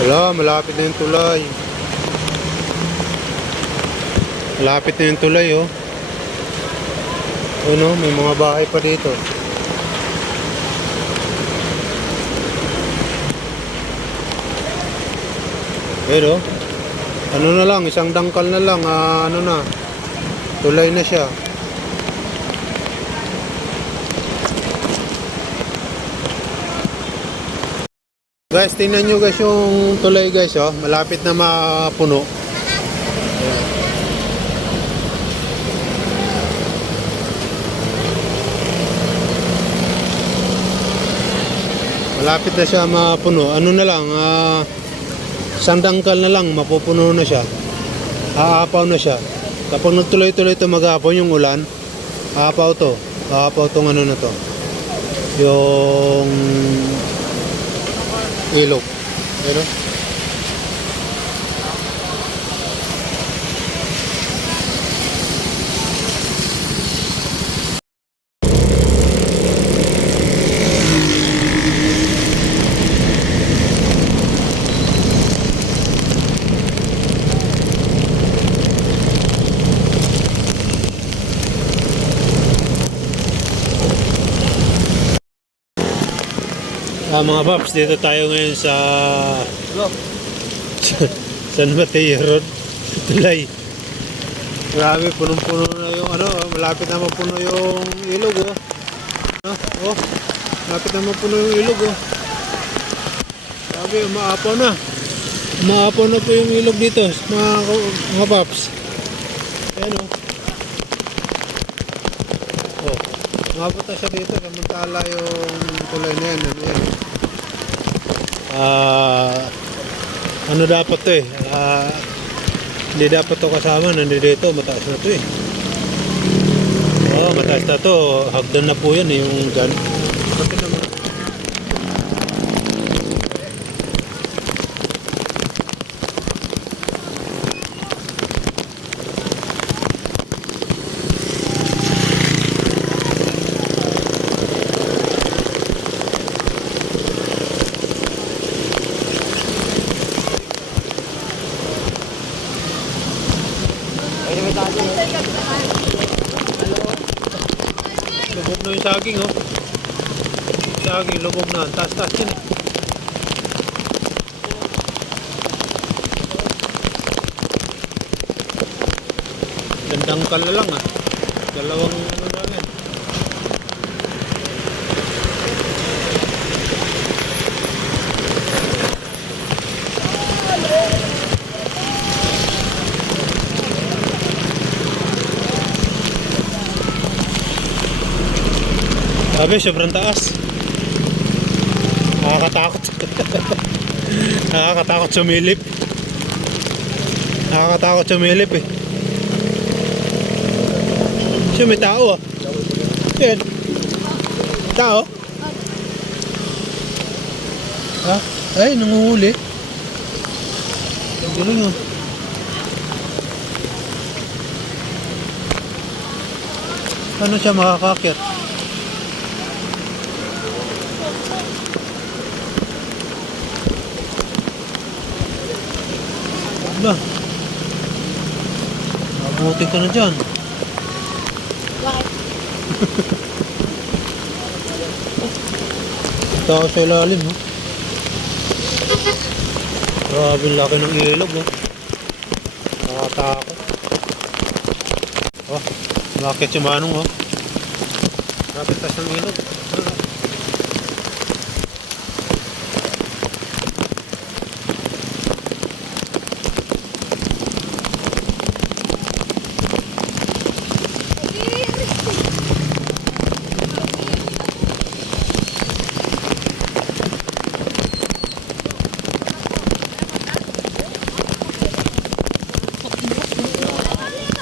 Wala, malapit na yung tulay. Malapit na yung tulay, oh. Ano, may mga bahay pa dito. Pero, ano na lang, isang dangkal na lang, ano na, tulay na siya. Guys, tingnan nyo guys yung tulay guys, oh. Malapit na mapuno. Malapit na siya mapuno. Ano na lang, isang dangkal na lang, mapupuno na siya. Aapaw na siya. Kapag nagtuloy-tuloy ito maghapon yung ulan, aapaw to. Aapaw tong ano na to. Yung ilog. Pero mga paps, dito tayo ngayon sa San Mateo Road, tulay. Grabe, punong-puno na yung ano, malapit na mapuno yung ilog, oh. Oh, malapit na mapuno yung ilog, oh. Grabe, umaapaw na. Umaapaw na po yung ilog dito, mga paps. Ayan, oh. Oh, umabot na siya dito, kamantala yung tulay na yan, ano yan. Ano dapat to eh, hindi dapat to kasama, nandito, mataas na to eh. Oh, mataas na to, hagdan na po yan eh, yung dyan. Pati naman. Lubog na yung saging, oh. Saging, lubog na. Taas-taas yun, eh. Gandang kala lang, ah. Dalawang ano lang yan. Sabi, sobrang taas. Nakakatakot. Nakakatakot sumilip. Nakakatakot sumilip eh. Siya may tao, ah. Yan. Tao? Ha? Ay, nanguhuli. Ang galing, oh. Paano siya makakakyat? Ba? Mabuti ka na dyan. Bakit? Tao sa ilalim, no? Grabe laki ng ilog, no? Nakatakot. Oh, bakit yung manong, oh? Bakit tas ng ilog?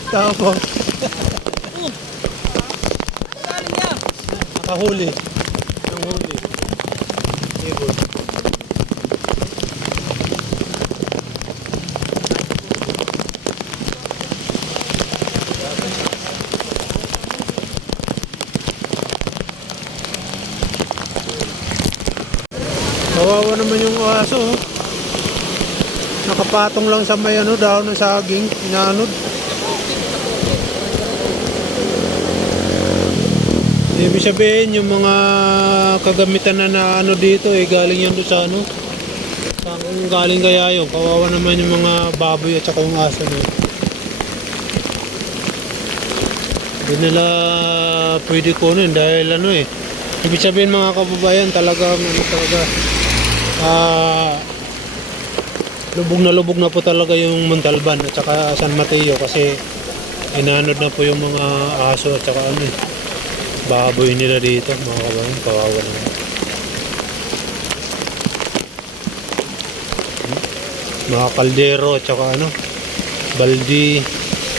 Tapos nakahuli. Nanghuli. Ibon. Kawawa naman yung aso, oh. Nakapatong lang sa may ano, dahon ng saging. Inaanod. Ibig sabihin, yung mga kagamitan na ano dito eh, galing yan doon sa ano. Saan galing kaya yun? Kawawa naman yung mga baboy at saka yung aso na yun. Hindi nila pwede kunin dahil ano eh. Ibig sabihin mga kababayan, talagang ano talaga, lubog na po talaga yung Montalban at saka San Mateo kasi inanod na po yung mga aso at saka ano eh, baboy nila dito mga kababayan, kawawa naman. Mga kaldero at saka ano, baldi,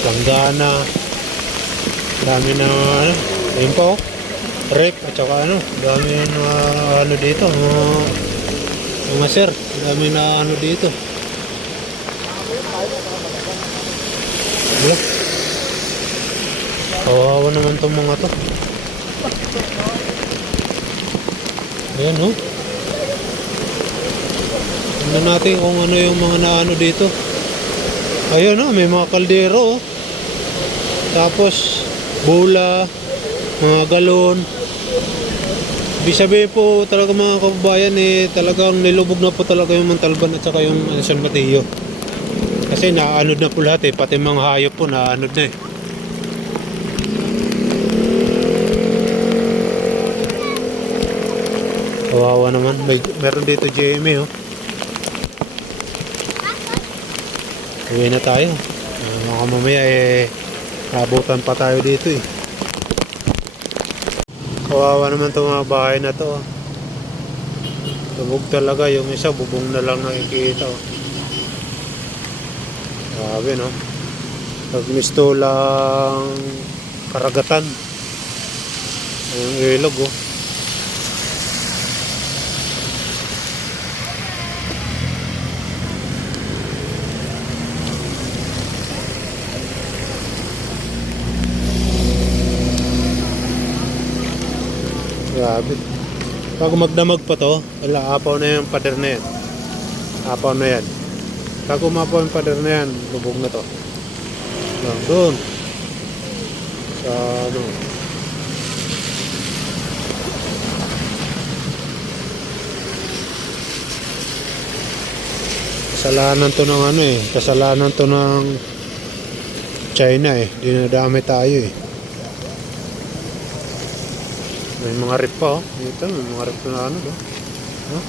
langgana, dami na ano, ayun pa oh, rep at saka ano, dami na ano dito, mga sir, dami na ano dito. Wala. Kawawa naman itong mga to. Ayan oh. Tignan natin kung ano yung mga naano dito. Ayun oh, may mga kaldero oh. Tapos bola, mga galon. Ibig sabihin po talaga mga kababayan eh, talagang nilubog na po talaga yung Montalban at saka yung San Mateo. Kasi naanod na po lahat eh, pati mga hayop po naanod na eh. Kawawa naman, meron dito GMA oh. Uwi na tayo. Mga mamaya eh, abutan pa tayo dito eh. Kawawa naman itong mga bahay na to oh. Lubog talaga, yung isa bubong na lang nakikita oh. Grabe no. Pagmisto lang karagatan. Yung ilog oh. Grabe. Pag magdamag pa to, wala, apaw na yung pader na yan. Apaw na yan. Pag umapaw yung pader na yan, lubog na to. Lang doon. Sa ano. Kasalanan to ng ano eh. Kasalanan to ng China eh. Dinadami tayo eh. May mga rip pa oh. Dito, may mga rip na ano do. Huh?